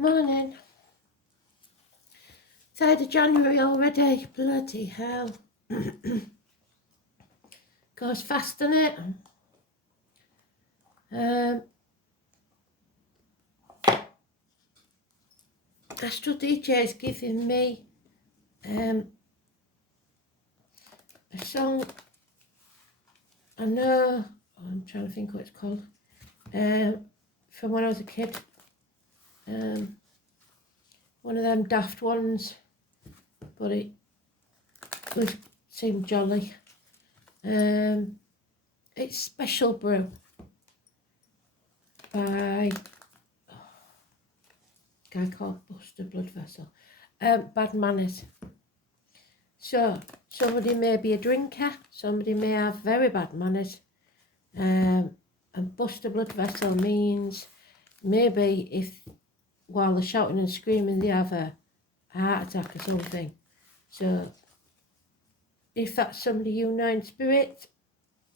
Morning. 3rd of January already. Bloody hell. Goes fast, doesn't it? Astro DJ is giving me a song. I know, I'm trying to think what it's called. From when I was a kid. One of them daft ones, but it seemed jolly. It's Special Brew by a guy called Buster Blood Vessel. Bad Manners. So somebody may be a drinker, somebody may have very bad manners, and Buster Blood Vessel means maybe if while they're shouting and screaming they have a heart attack or something. So if that's somebody you know in spirit,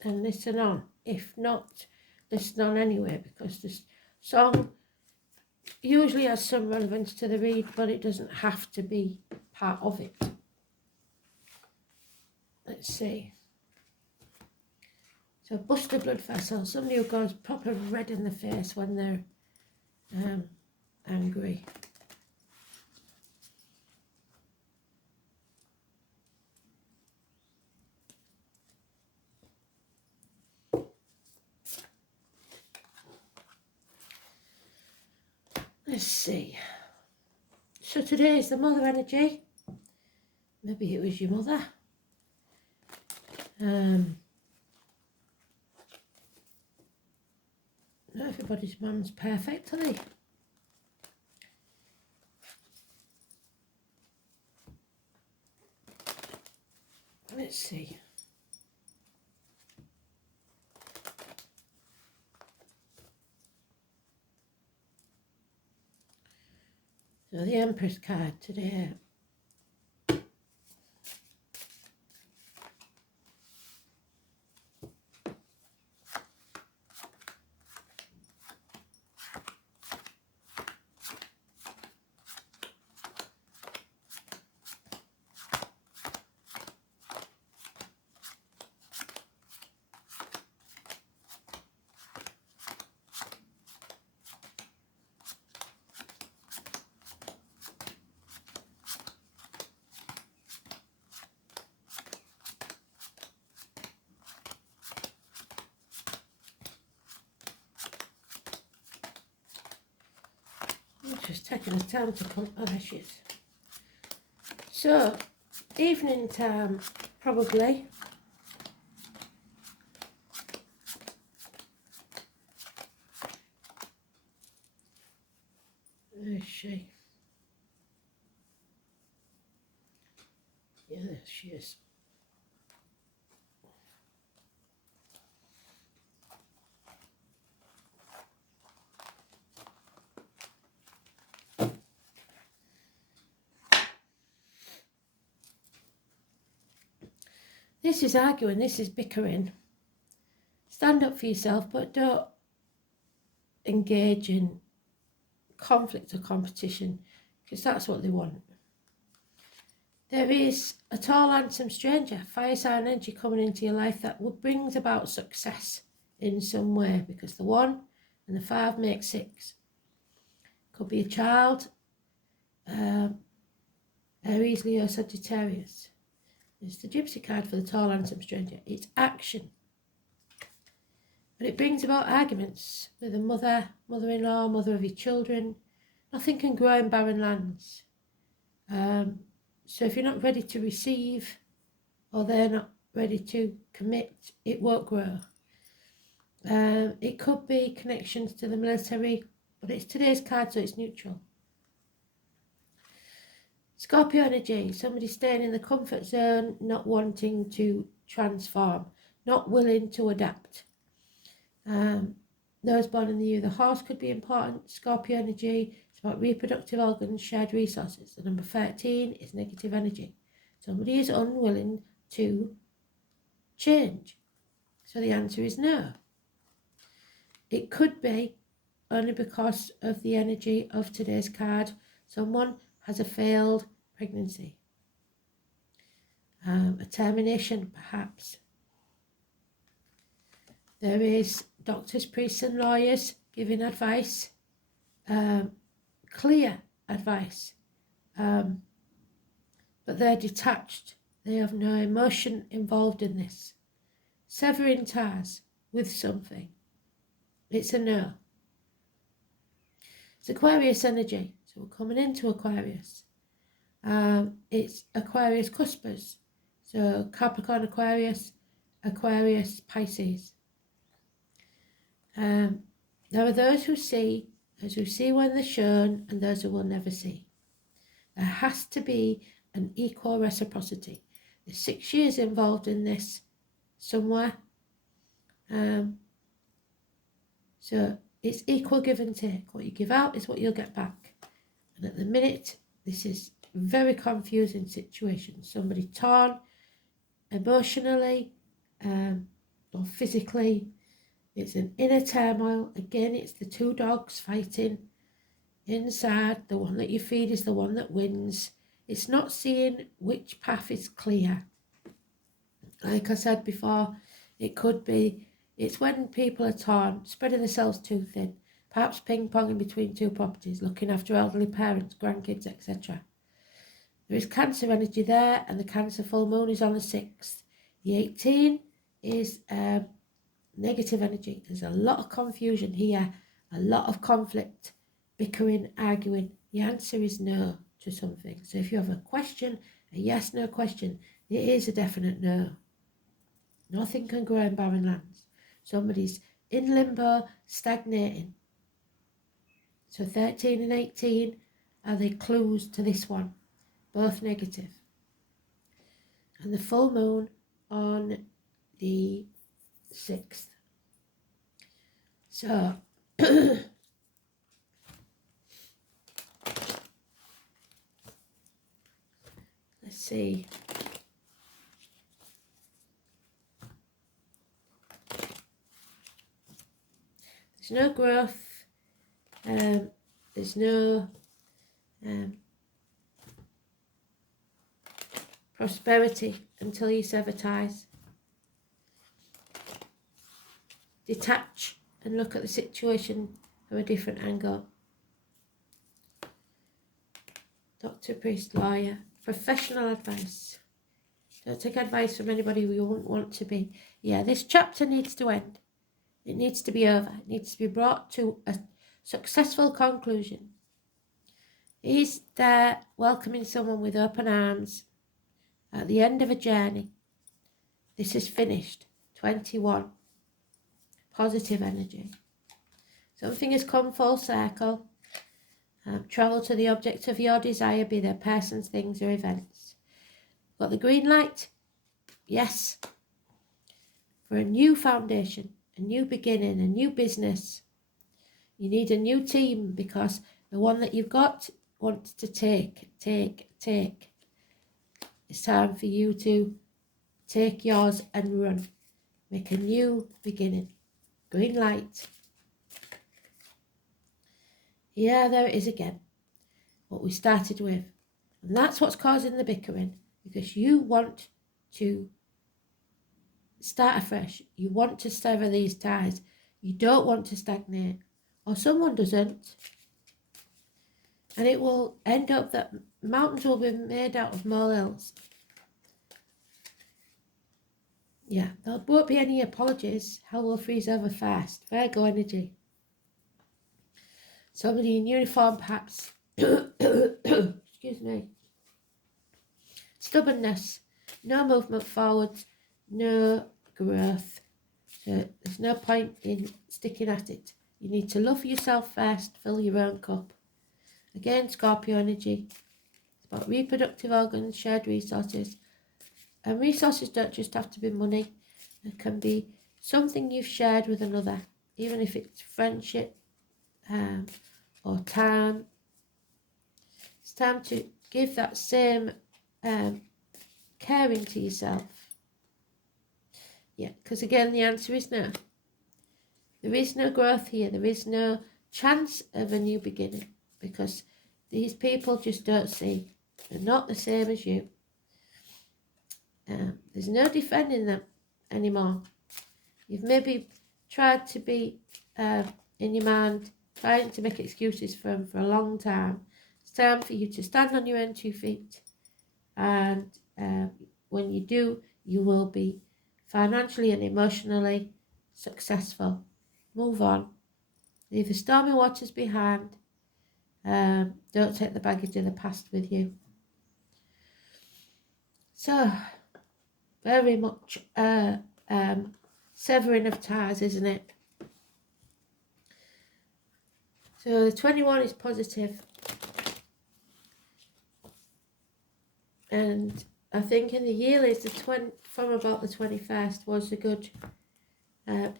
then listen on. If not, listen on anyway, because this song usually has some relevance to the read, but it doesn't have to be part of it. Let's see. So Buster Blood Vessel, somebody who goes proper red in the face when they're angry. Let's see. So today is the mother energy. Maybe it was your mother. Not everybody's mum's perfect, are they? Let's see. So the Empress card today. Just taking the time to come. Oh, there she is. So, evening time, probably. Where is she? Yeah, there she is. This is arguing, this is bickering. Stand up for yourself, but don't engage in conflict or competition, because that's what they want. There is a tall, handsome stranger, fire sign energy coming into your life that brings about success in some way, because the 1 and the 5 make 6. Could be a child, Aries, Leo, Sagittarius. It's the Gypsy card for the tall, handsome stranger. It's action. But it brings about arguments with a mother, mother-in-law, mother of your children. Nothing can grow in barren lands. So if you're not ready to receive, or they're not ready to commit, it won't grow. It could be connections to the military, but it's today's card, so it's neutral. Scorpio energy, somebody staying in the comfort zone, not wanting to transform, not willing to adapt. Those born in the year of the horse could be important. Scorpio energy, it's about reproductive organs, shared resources. The number 13 is negative energy. Somebody is unwilling to change. So the answer is no. It could be only because of the energy of today's card. Someone has a failed pregnancy. A termination, perhaps. There is doctors, priests and lawyers giving advice, clear advice, but they're detached. They have no emotion involved in this. Severing ties with something. It's a no. It's Aquarius energy, so we're coming into Aquarius. It's Aquarius cuspers, so Capricorn, Aquarius, Aquarius, Pisces. There are those who see when they're shown, and those who will never see. There has to be an equal reciprocity. There's 6 years involved in this somewhere. So it's equal give and take. What you give out is what you'll get back. And at the minute, this is a very confusing situation. Somebody torn emotionally or physically. It's an inner turmoil. Again, it's the two dogs fighting inside. The one that you feed is the one that wins. It's not seeing which path is clear. Like I said before, it could be, it's when people are torn, spreading themselves too thin, perhaps ping-ponging between two properties, looking after elderly parents, grandkids, etc. There is Cancer energy there, and the Cancer full moon is on the 6th. The 18 is negative energy. There's a lot of confusion here, a lot of conflict, bickering, arguing. The answer is no to something. So if you have a question, a yes, no question, it is a definite no. Nothing can grow in barren lands. Somebody's in limbo, stagnating. So 13 and 18 are the clues to this one, both negative. And the full moon on the 6th. So let's see. There's no growth. There's no prosperity until you sever ties. Detach and look at the situation from a different angle. Doctor, priest, lawyer, professional advice. Don't take advice from anybody who you wouldn't want to be. Yeah, this chapter needs to end. It needs to be over. It needs to be brought to a successful conclusion. He's there welcoming someone with open arms at the end of a journey. This is finished. 21. Positive energy. Something has come full circle. Travel to the object of your desire, be there persons, things or events. Got the green light? Yes. For a new foundation, a new beginning, a new business. You need a new team because the one that you've got wants to take. It's time for you to take yours and run. Make a new beginning. Green light. Yeah, there it is again. What we started with. And that's what's causing the bickering. Because you want to start afresh. You want to sever these ties. You don't want to stagnate. Or someone doesn't. And it will end up that mountains will be made out of molehills. Yeah, there won't be any apologies. Hell will freeze over fast. Virgo energy. Somebody in uniform, perhaps. Excuse me. Stubbornness. No movement forwards. No growth. So there's no point in sticking at it. You need to love yourself first. Fill your own cup. Again, Scorpio energy. It's about reproductive organs, shared resources. And resources don't just have to be money. It can be something you've shared with another, even if it's friendship or time. It's time to give that same caring to yourself. Yeah, because again, the answer is no. There is no growth here. There is no chance of a new beginning, because these people just don't see. They're not the same as you. There's no defending them anymore. You've maybe tried to be in your mind, trying to make excuses for them for a long time. It's time for you to stand on your own 2 feet, and when you do, you will be financially and emotionally successful. Move on. Leave the stormy waters behind. Don't take the baggage of the past with you. So, very much severing of ties, isn't it? So the 21 is positive. And I think in the yearlies, from about the 21st was a good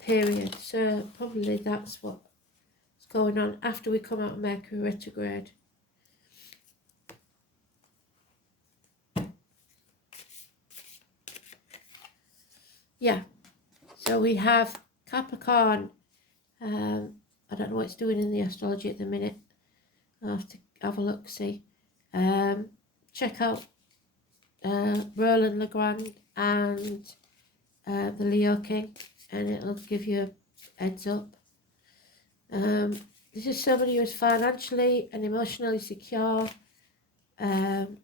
period. So probably that's what's going on after we come out of Mercury retrograde. Yeah, so we have Capricorn. I don't know what it's doing in the astrology at the minute. I'll have to have a look, see. Check out Roland Legrand and the Leo King, and it'll give you a heads up. This is somebody who is financially and emotionally secure in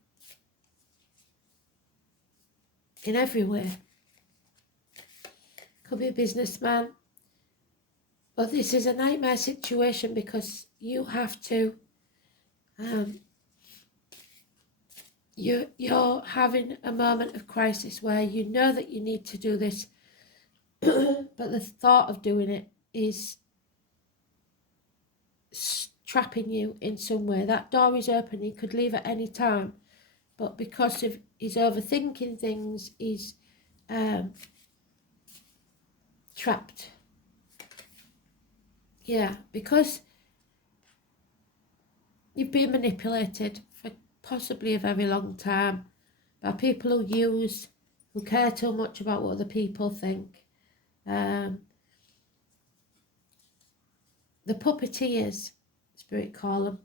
every way. Could be a businessman, but this is a nightmare situation because you have to you're having a moment of crisis where you know that you need to do this, but the thought of doing it is trapping you in some way. That door is open, he could leave at any time, but because of his overthinking things, he's trapped. Yeah, because you've been manipulated for possibly a very long time by people who care too much about what other people think. The puppeteers, Spirit call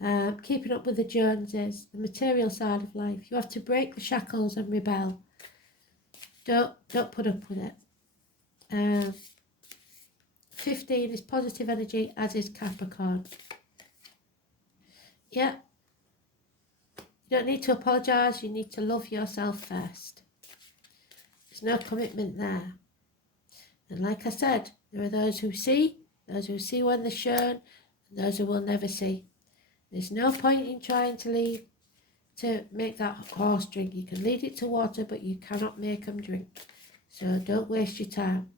them, keeping up with the Joneses, the material side of life. You have to break the shackles and rebel. Don't put up with it. 15 is positive energy, as is Capricorn. Yeah. You don't need to apologise, you need to love yourself first. There's no commitment there. And like I said, there are those who see when they're shown, and those who will never see. There's no point in trying to make that horse drink. You can lead it to water, but you cannot make them drink. So don't waste your time.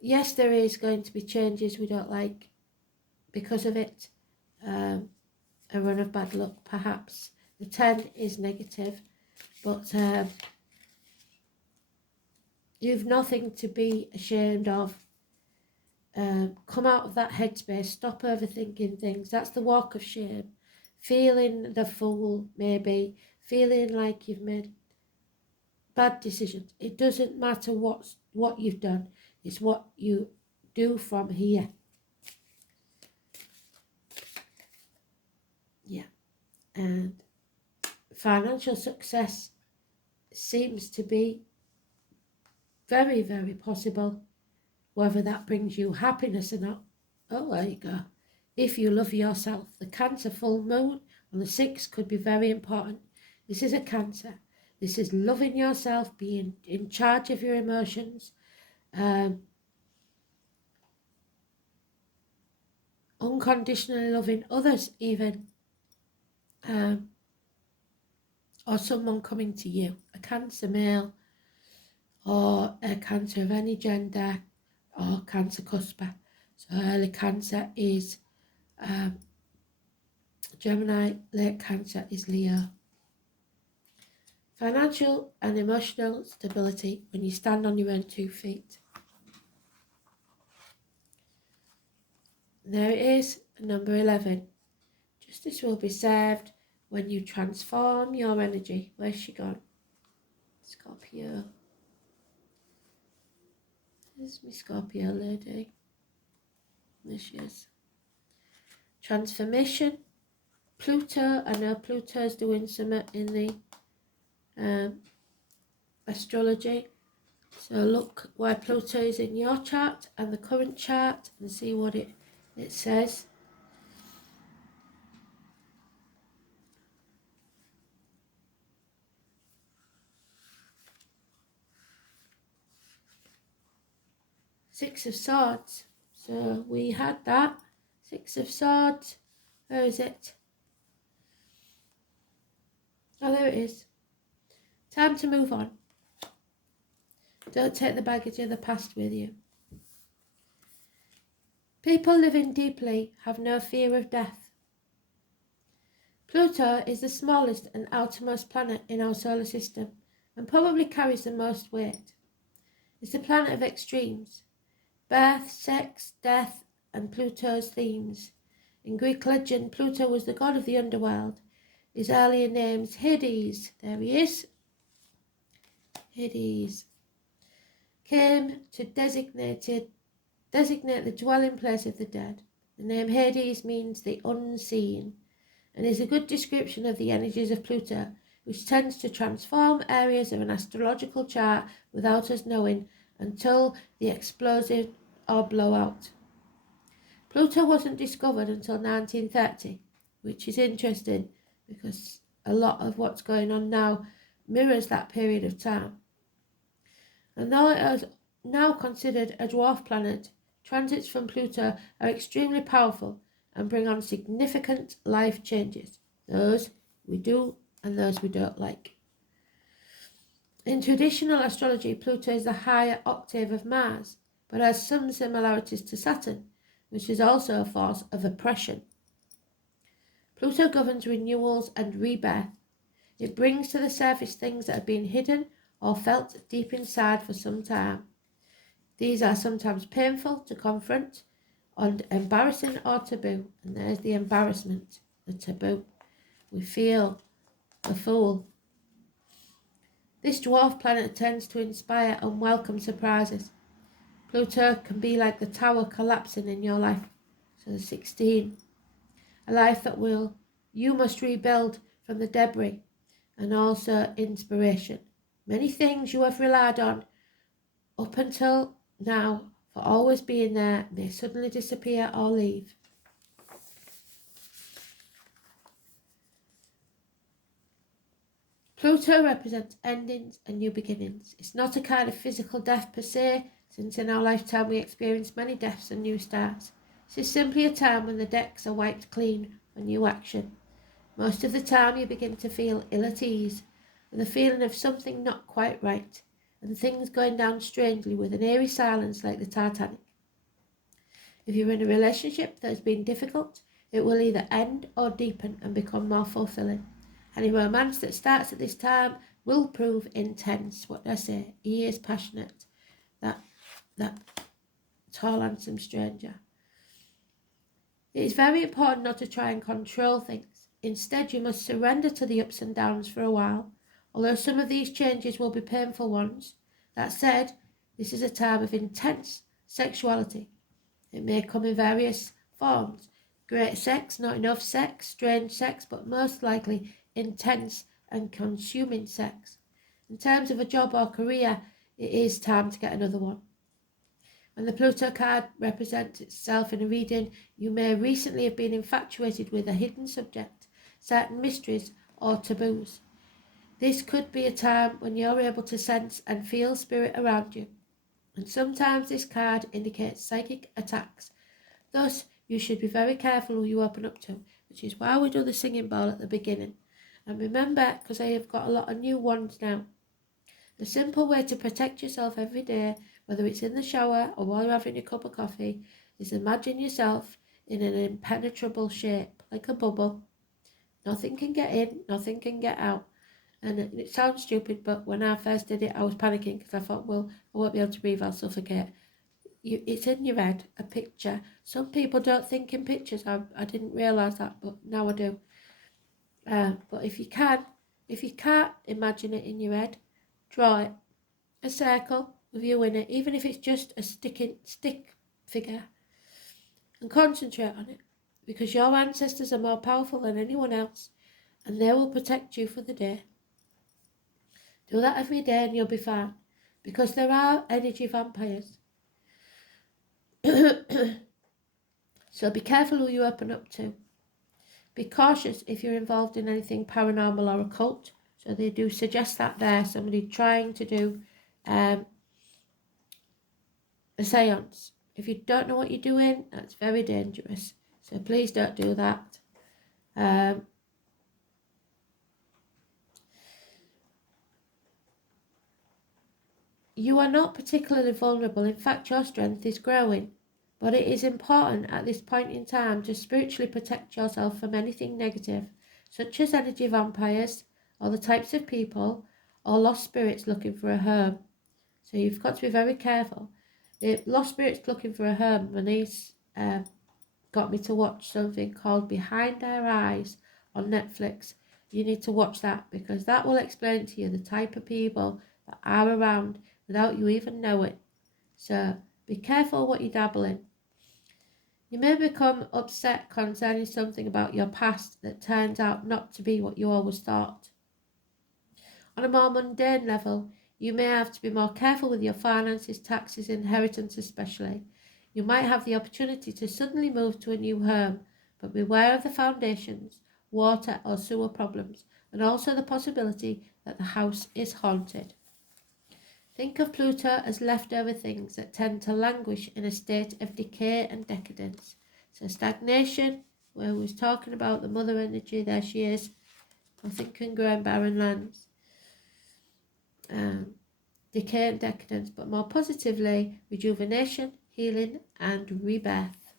Yes, there is going to be changes we don't like because of it. A run of bad luck, perhaps. The 10 is negative, but you've nothing to be ashamed of. Come out of that headspace, stop overthinking things. That's the walk of shame. Feeling the fool, maybe, feeling like you've made bad decisions. It doesn't matter what you've done, it's what you do from here. Yeah. And financial success seems to be very, very possible. Whether that brings you happiness or not, oh, there you go. If you love yourself, the Cancer full moon on the 6th could be very important. This is a Cancer. This is loving yourself, being in charge of your emotions, unconditionally loving others even, or someone coming to you, a Cancer male or a Cancer of any gender, or Cancer cusper. So early Cancer is Gemini, late Cancer is Leo. Financial and emotional stability when you stand on your own 2 feet. There it is, number 11. Justice will be served when you transform your energy. Where's she gone? Scorpio. There's my Scorpio lady. This is transformation. Pluto, I know Pluto's doing something in the astrology. So look why Pluto is in your chart and the current chart and see what it says. Six of Swords. So we had that. Six of Swords. Where is it? Oh, there it is. Time to move on. Don't take the baggage of the past with you. People living deeply have no fear of death. Pluto is the smallest and outermost planet in our solar system and probably carries the most weight. It's the planet of extremes. Birth, sex, death, and Pluto's themes. In Greek legend, Pluto was the god of the underworld. His earlier name's Hades. There he is. Hades. Came to designate the dwelling place of the dead. The name Hades means the unseen and is a good description of the energies of Pluto, which tends to transform areas of an astrological chart without us knowing until the explosion or blowout. Pluto wasn't discovered until 1930, which is interesting because a lot of what's going on now mirrors that period of time. And though it is now considered a dwarf planet, transits from Pluto are extremely powerful and bring on significant life changes. Those we do and those we don't like. In traditional astrology, Pluto is the higher octave of Mars, but has some similarities to Saturn, which is also a force of oppression. Pluto governs renewals and rebirth. It brings to the surface things that have been hidden or felt deep inside for some time. These are sometimes painful to confront and embarrassing or taboo. And there's the embarrassment, the taboo. We feel the fool. This dwarf planet tends to inspire unwelcome surprises. Pluto can be like the tower collapsing in your life. So the 16. A life that you must rebuild from the debris, and also inspiration. Many things you have relied on up until now for always being there may suddenly disappear or leave. Pluto represents endings and new beginnings. It's not a kind of physical death per se, since in our lifetime we experience many deaths and new starts. This is simply a time when the decks are wiped clean for new action. Most of the time you begin to feel ill at ease, with a feeling of something not quite right, and things going down strangely with an eerie silence like the Titanic. If you're in a relationship that has been difficult, it will either end or deepen and become more fulfilling. Any romance that starts at this time will prove intense. What do I say? He is passionate. That tall, handsome stranger. It is very important not to try and control things. Instead, you must surrender to the ups and downs for a while, although some of these changes will be painful ones. That said, this is a time of intense sexuality. It may come in various forms. Great sex, not enough sex, strange sex, but most likely intense and consuming sex. In terms of a job or career, it is time to get another one. When the Pluto card represents itself in a reading, you may recently have been infatuated with a hidden subject, certain mysteries or taboos. This could be a time when you're able to sense and feel spirit around you. And sometimes this card indicates psychic attacks. Thus, you should be very careful who you open up to, which is why we do the singing bowl at the beginning. And remember, because I have got a lot of new ones now, the simple way to protect yourself every day, whether it's in the shower or while you're having a cup of coffee, is imagine yourself in an impenetrable shape, like a bubble. Nothing can get in, nothing can get out. And it sounds stupid, but when I first did it, I was panicking because I thought, well, I won't be able to breathe, I'll suffocate. It's in your head, a picture. Some people don't think in pictures. I didn't realise that, but now I do. But if you can't imagine it in your head, draw it. A circle with you in it, even if it's just a stick figure. and concentrate on it, because your ancestors are more powerful than anyone else, and they will protect you for the day. Do that every day and you'll be fine, because there are energy vampires. So be careful who you open up to. Be cautious if you're involved in anything paranormal or occult. So they do suggest that there, somebody trying to do a seance. If you don't know what you're doing, that's very dangerous. So please don't do that. You are not particularly vulnerable. In fact, your strength is growing. But it is important at this point in time to spiritually protect yourself from anything negative, such as energy vampires, or the types of people, or lost spirits looking for a home. So you've got to be very careful. The lost spirits looking for a home, Denise got me to watch something called Behind Our Eyes on Netflix. You need to watch that, because that will explain to you the type of people that are around without you even know it. So be careful what you dabble in. You may become upset concerning something about your past that turns out not to be what you always thought. On a more mundane level, you may have to be more careful with your finances, taxes, inheritance especially. You might have the opportunity to suddenly move to a new home, but beware of the foundations, water or sewer problems, and also the possibility that the house is haunted. Think of Pluto as leftover things that tend to languish in a state of decay and decadence. So stagnation, where we was talking about the mother energy, there she is. Nothing can grow in barren lands. Decay and decadence, but more positively, rejuvenation, healing and rebirth.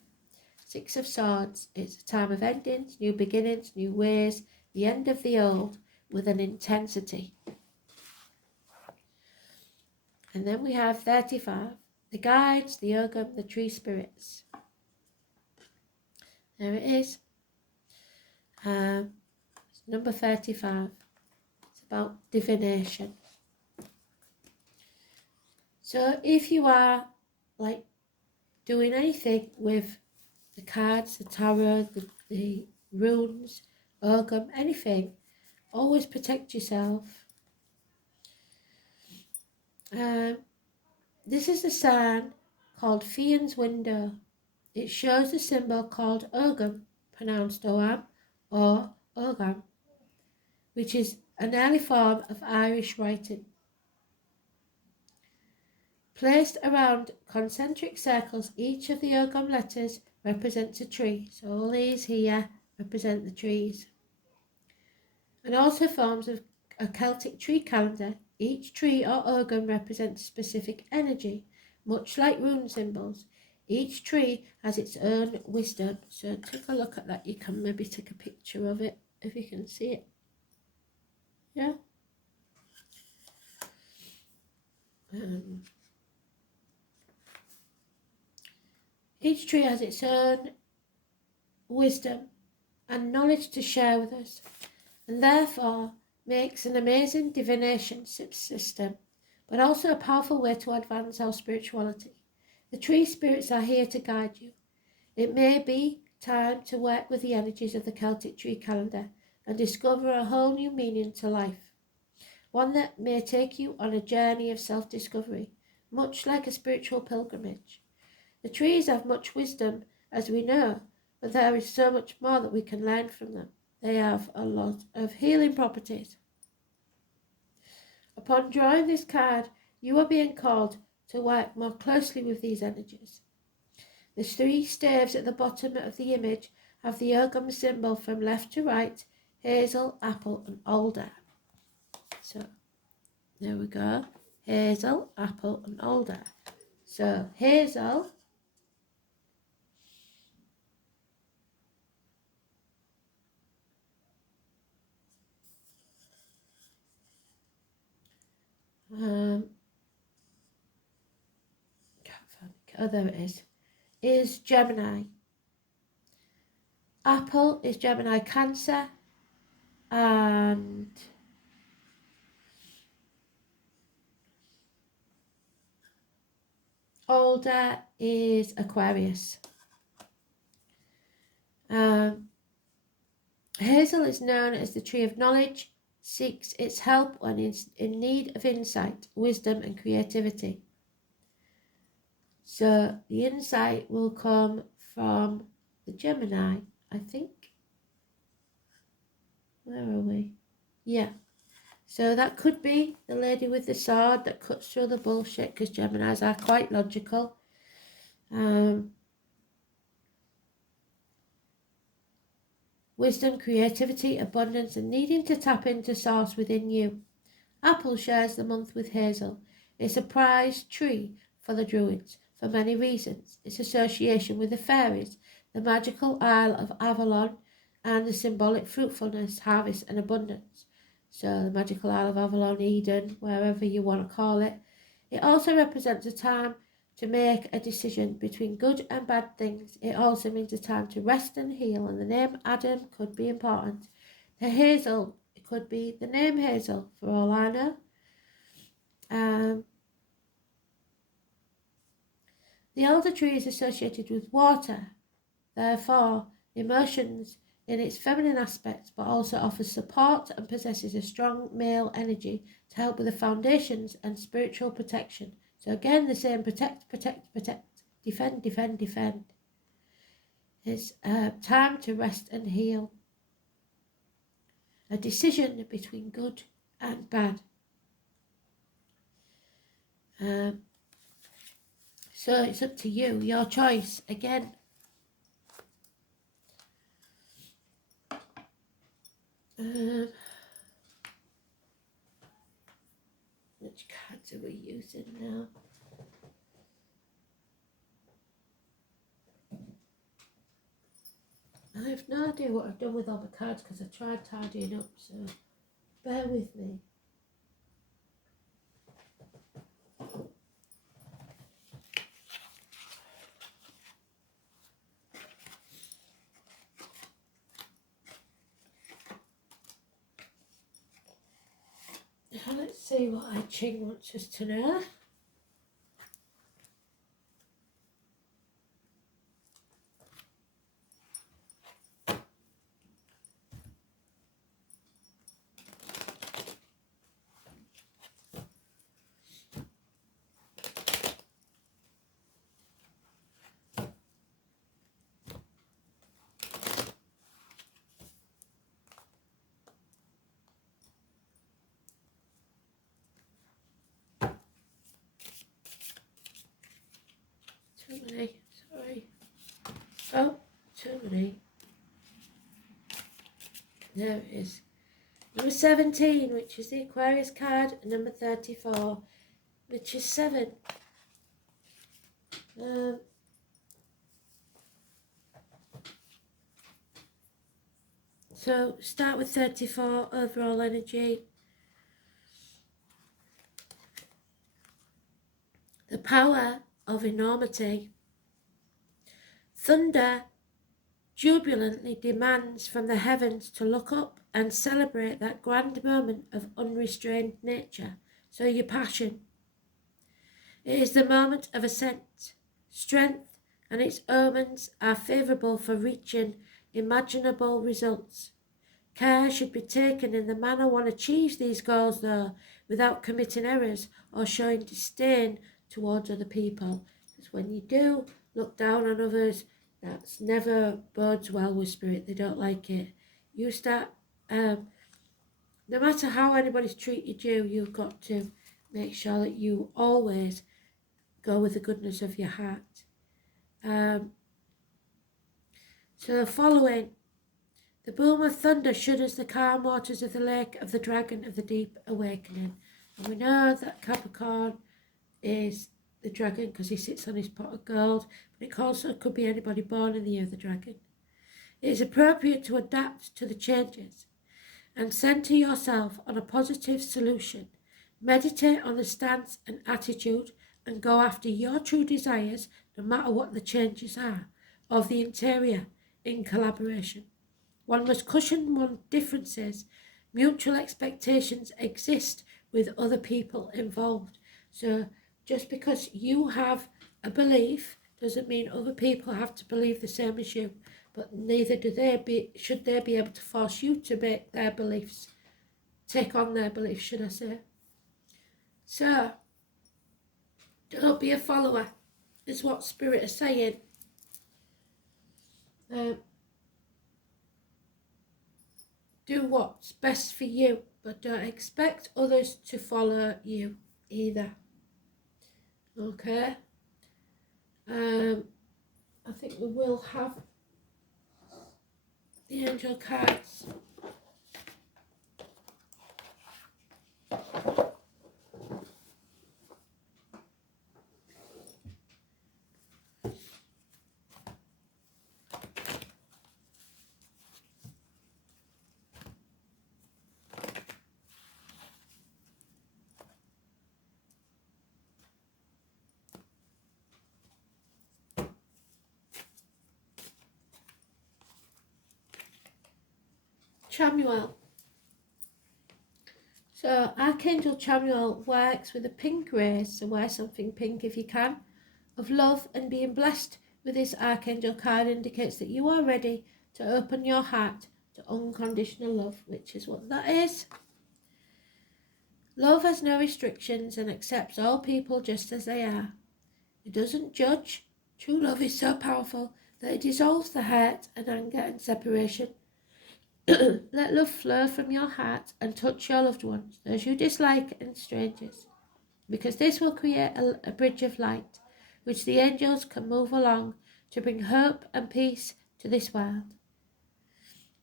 Six of Swords, it's a time of endings, new beginnings, new ways, the end of the old with an intensity. And then we have 35, the guides, the Ogum, the tree spirits. There it is. It's number 35. It's about divination. So if you are like doing anything with the cards, the tarot, the runes, Ogum, anything, always protect yourself. This is a sign called Fian's Window. It shows a symbol called Ogum, pronounced Oam or Ogam, which is an early form of Irish writing. Placed around concentric circles, each of the Ogam letters represents a tree. So all these here represent the trees. And also forms of a Celtic tree calendar. Each tree or Ogam represents specific energy, much like rune symbols. Each tree has its own wisdom. So take a look at that. You can maybe take a picture of it if you can see it. Yeah. Each tree has its own wisdom and knowledge to share with us, and therefore makes an amazing divination system, but also a powerful way to advance our spirituality. The tree spirits are here to guide you. It may be time to work with the energies of the Celtic tree calendar and discover a whole new meaning to life, one that may take you on a journey of self-discovery, much like a spiritual pilgrimage. The trees have much wisdom, as we know, but there is so much more that we can learn from them. They have a lot of healing properties. Upon drawing this card, you are being called to work more closely with these energies. The three staves at the bottom of the image have the Ogam symbol from left to right, hazel, apple and alder. So there we go, hazel, apple and alder. So hazel there it is Gemini. Apple is Gemini Cancer, and Alder is Aquarius. Hazel is known as the tree of knowledge, seeks its help when it's in need of insight, wisdom and creativity. So the insight will come from the Gemini, I think. Where are we? Yeah. So that could be the lady with the sword that cuts through the bullshit, because Geminis are quite logical. Wisdom, creativity, abundance, and needing to tap into source within you. Apple shares the month with Hazel. It's a prized tree for the Druids for many reasons. Its association with the fairies, the magical Isle of Avalon, and the symbolic fruitfulness, harvest, and abundance. So the magical Isle of Avalon, Eden, wherever you want to call it. It also represents a time to make a decision between good and bad things. It also means a time to rest and heal, and the name Adam could be important. The hazel, it could be the name Hazel, for all I know. The elder tree is associated with water, therefore emotions in its feminine aspects, but also offers support and possesses a strong male energy to help with the foundations and spiritual protection. So again, the same: protect, protect, protect, defend, defend, defend. It's time to rest and heal. A decision between good and bad. So it's up to you, your choice. Again, which cards are we using now? I have no idea what I've done with all the cards because I tried tidying up, so bear with me. Now let's see what I Ching wants us to know. Too many, sorry. Oh, too many. There it is. Number 17, which is the Aquarius card, and number 34, which is 7. So start with 34, overall energy. The power of enormity. Thunder jubilantly demands from the heavens to look up and celebrate that grand moment of unrestrained nature. So your passion. It is the moment of ascent, strength, and its omens are favourable for reaching imaginable results. Care should be taken in the manner one achieves these goals, though, without committing errors or showing disdain towards other people. Because when you do look down on others, that's never bodes well with spirit. They don't like it. You start, no matter how anybody's treated you, you've got to make sure that you always go with the goodness of your heart. So the following: the boom of thunder shudders the calm waters of the lake of the dragon of the deep awakening. And we know that Capricorn is the dragon because he sits on his pot of gold, but it also could be anybody born in the year of the dragon. It is appropriate to adapt to the changes and center yourself on a positive solution. Meditate on the stance and attitude and go after your true desires, no matter what the changes are, of the interior in collaboration. One must cushion one's differences. Mutual expectations exist with other people involved. So just because you have a belief doesn't mean other people have to believe the same as you. but neither should they be able to force you to make their beliefs, take on their beliefs, should I say. So, don't be a follower, is what Spirit is saying. Do what's best for you, but don't expect others to follow you either. Okay? I think we will have the angel cards. Chamuel. So Archangel Chamuel works with the pink rays, so wear something pink if you can, of love, and being blessed with this Archangel card indicates that you are ready to open your heart to unconditional love, which is what that is. Love has no restrictions and accepts all people just as they are. It doesn't judge. True love is so powerful that it dissolves the hurt and anger and separation. Let love flow from your heart and touch your loved ones, those you dislike and strangers, because this will create a bridge of light, which the angels can move along to bring hope and peace to this world.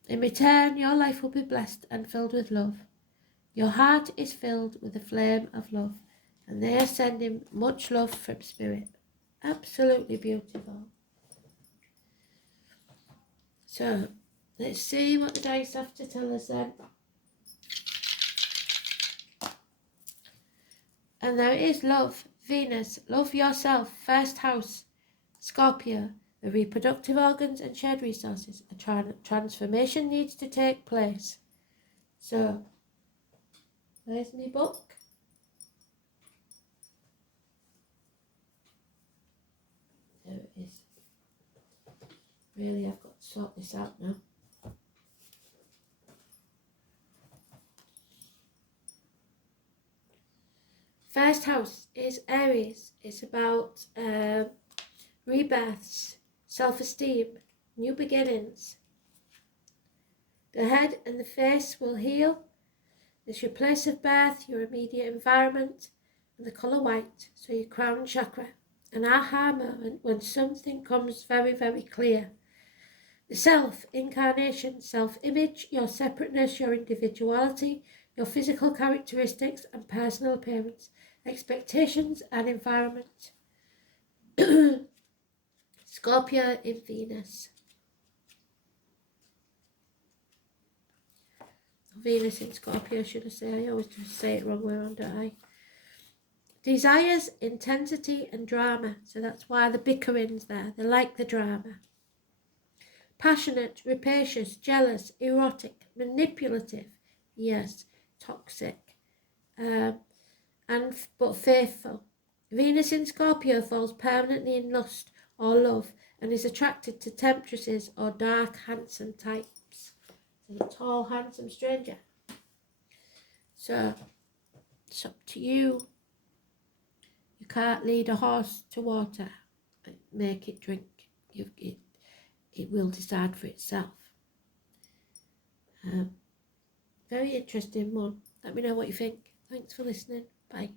In return, your life will be blessed and filled with love. Your heart is filled with the flame of love, and they are sending much love from Spirit. Absolutely beautiful. So, let's see what the dice have to tell us then. And there is love, Venus, love yourself, first house, Scorpio, the reproductive organs and shared resources. A transformation needs to take place. So, where's my book? There it is. Really, I've got to sort this out now. First house is Aries. It's about rebirths, self-esteem, new beginnings. The head and the face will heal. It's your place of birth, your immediate environment, and the colour white, so your crown chakra. An aha moment when something comes very, very clear. The self, incarnation, self-image, your separateness, your individuality, your physical characteristics and personal appearance, expectations and environment. Scorpio in Venus. Venus in Scorpio, should I say? I always just say it wrong way around, don't I? Desires, intensity and drama. So that's why the bickering's there. They like the drama. Passionate, rapacious, jealous, erotic, manipulative. Yes, toxic. But faithful. Venus in Scorpio falls permanently in lust or love and is attracted to temptresses or dark, handsome types. So the tall, handsome stranger. So it's up to you. You can't lead a horse to water and make it drink. It will decide for itself. Very interesting one. Let me know what you think. Thanks for listening. Bye.